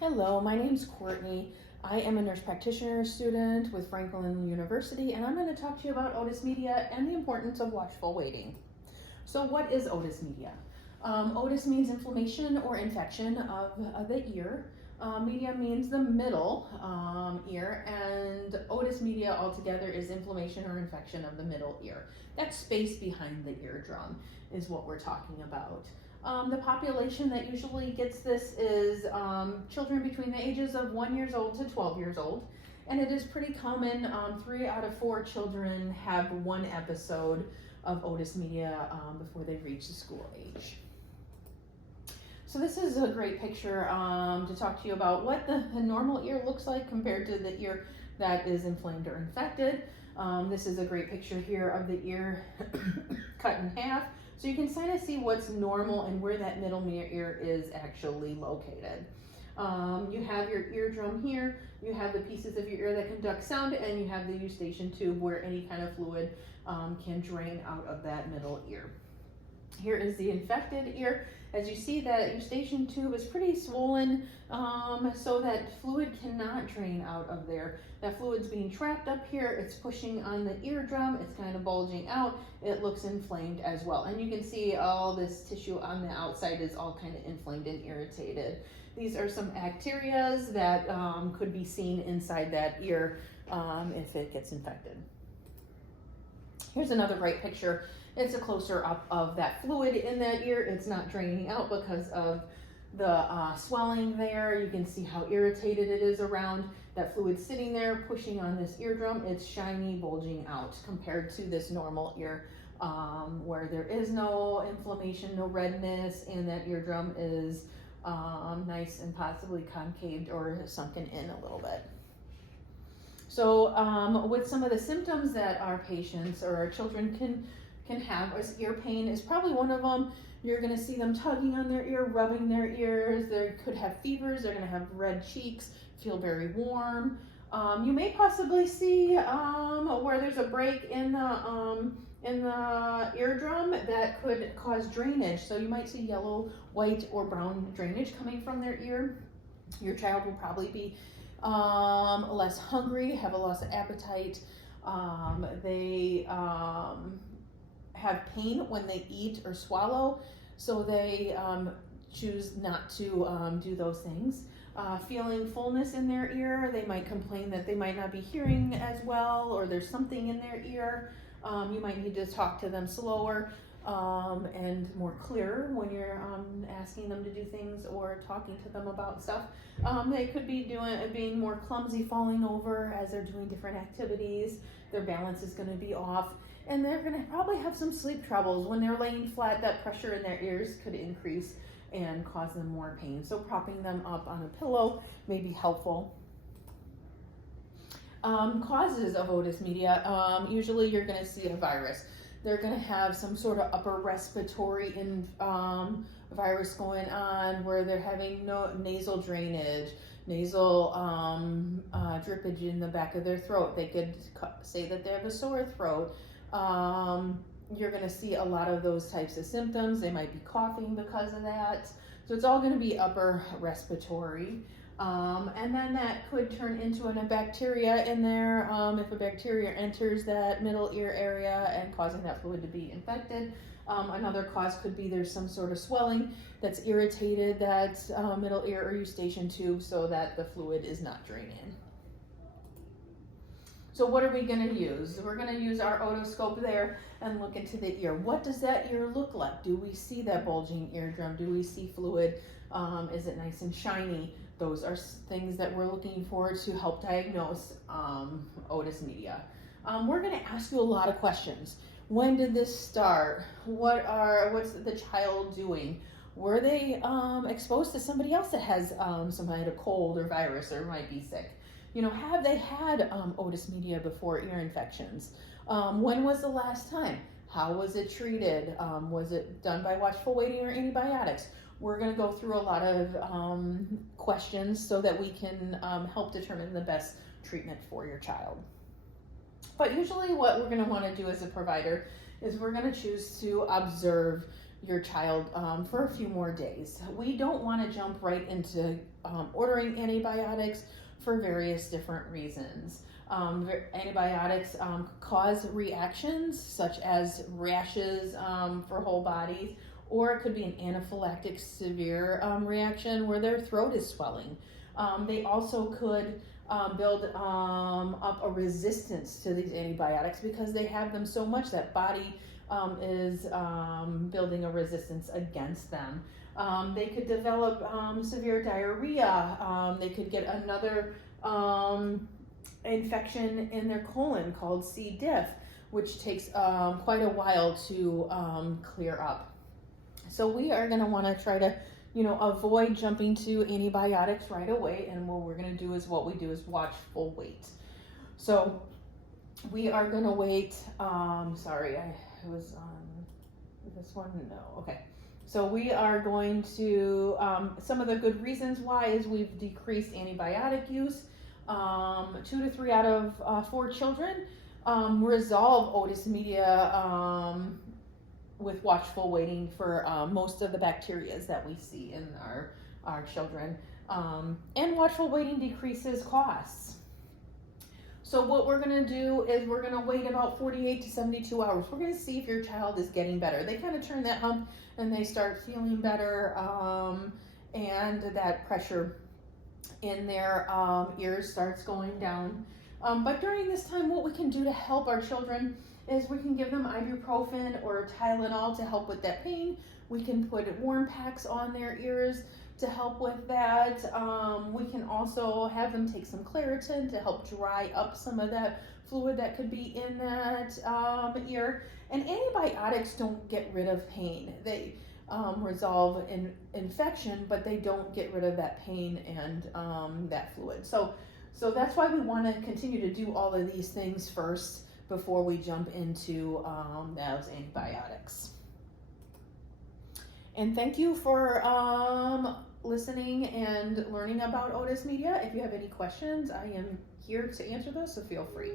Hello, my name's Courtney. I am a nurse practitioner student with Franklin University, and I'm going to talk to you about otis media and the importance of watchful waiting. So what is otis media? Otis means inflammation or infection of the ear. Media means the middle ear, and otis media altogether is inflammation or infection of the middle ear. That space behind the eardrum is what we're talking about. The population that usually gets this is children between the ages of 1 year old to 12 years old. And it is pretty common, 3 out of 4 children have one episode of otis media before they reach the school age. So this is a great picture to talk to you about what the normal ear looks like compared to the ear that is inflamed or infected. This is a great picture here of the ear cut in half. So you can kind of see what's normal and where that middle ear is actually located. You have your eardrum here, you have the pieces of your ear that conduct sound, and you have the eustachian tube where any kind of fluid can drain out of that middle ear. Here is the infected ear. As you see, that eustachian tube is pretty swollen, so that fluid cannot drain out of there. That fluid's being trapped up here, it's pushing on the eardrum, it's kind of bulging out, it looks inflamed as well. And you can see all this tissue on the outside is all kind of inflamed and irritated. These are some bacteria that could be seen inside that ear if it gets infected. Here's another great picture. It's a closer up of that fluid in that ear. It's not draining out because of the swelling there. You can see how irritated it is around that fluid sitting there, pushing on this eardrum. It's shiny, bulging out compared to this normal ear where there is no inflammation, no redness, and that eardrum is nice and possibly concaved or sunken in a little bit. So with some of the symptoms that our patients or our children can have, is ear pain is probably one of them. You're going to see them tugging on their ear, rubbing their ears. They could have fevers. They're going to have red cheeks, feel very warm. You may possibly see where there's a break in the eardrum that could cause drainage. So you might see yellow, white, or brown drainage coming from their ear. Your child will probably be less hungry, have a loss of appetite. They have pain when they eat or swallow, so they choose not to do those things. Feeling fullness in their ear, they might complain that they might not be hearing as well, or there's something in their ear. You might need to talk to them slower and more clearer when you're asking them to do things or talking to them about stuff. They could be being more clumsy, falling over as they're doing different activities. Their balance is going to be off, and they're going to probably have some sleep troubles. When they're laying flat, that pressure in their ears could increase and cause them more pain. So propping them up on a pillow may be helpful. Causes of otis media, usually you're going to see a virus. They're going to have some sort of upper respiratory virus going on where they're having no nasal drainage, nasal drippage in the back of their throat. They could say that they have a sore throat. You're going to see a lot of those types of symptoms. They might be coughing because of that. So it's all going to be upper respiratory. And then that could turn into a bacteria in there if a bacteria enters that middle ear area and causing that fluid to be infected. Another cause could be there's some sort of swelling that's irritated that middle ear or eustachian tube so that the fluid is not draining. So what are we going to use? We're going to use our otoscope there and look into the ear. What does that ear look like? Do we see that bulging eardrum? Do we see fluid? Is it nice and shiny? Those are things that we're looking for to help diagnose otis media. We're going to ask you a lot of questions. When did this start? What's the child doing? Were they exposed to somebody else that has some kind of cold or virus or might be sick? You know, have they had otis media before ear infections? When was the last time? How was it treated? Was it done by watchful waiting or antibiotics? We're going to go through a lot of questions so that we can help determine the best treatment for your child. But usually what we're going to want to do as a provider is we're going to choose to observe your child for a few more days. We don't want to jump right into ordering antibiotics for various different reasons. Antibiotics cause reactions such as rashes for whole bodies, or it could be an anaphylactic severe reaction where their throat is swelling. They also could build up a resistance to these antibiotics because they have them so much that body is building a resistance against them. They could develop severe diarrhea. They could get another infection in their colon called C. diff, which takes quite a while to clear up. So we are going to want to try to, avoid jumping to antibiotics right away. And what we're going to do is watchful wait. So we are going to wait. Sorry, I was on this one. No, okay. So we are going to, some of the good reasons why is we've decreased antibiotic use. 2 to 3 out of 4 children resolve otis media with watchful waiting for most of the bacteria that we see in our children. And watchful waiting decreases costs. So what we're going to do is we're going to wait about 48 to 72 hours. We're going to see if your child is getting better. They kind of turn that hump and they start feeling better, and that pressure in their ears starts going down. But during this time, what we can do to help our children is we can give them ibuprofen or Tylenol to help with that pain. We can put warm packs on their ears to help with that. We can also have them take some Claritin to help dry up some of that fluid that could be in that ear. And antibiotics don't get rid of pain. They resolve infection, but they don't get rid of that pain and that fluid. So that's why we want to continue to do all of these things first before we jump into those antibiotics. And thank you for listening and learning about Otis Media. If you have any questions, I am here to answer those, so feel free.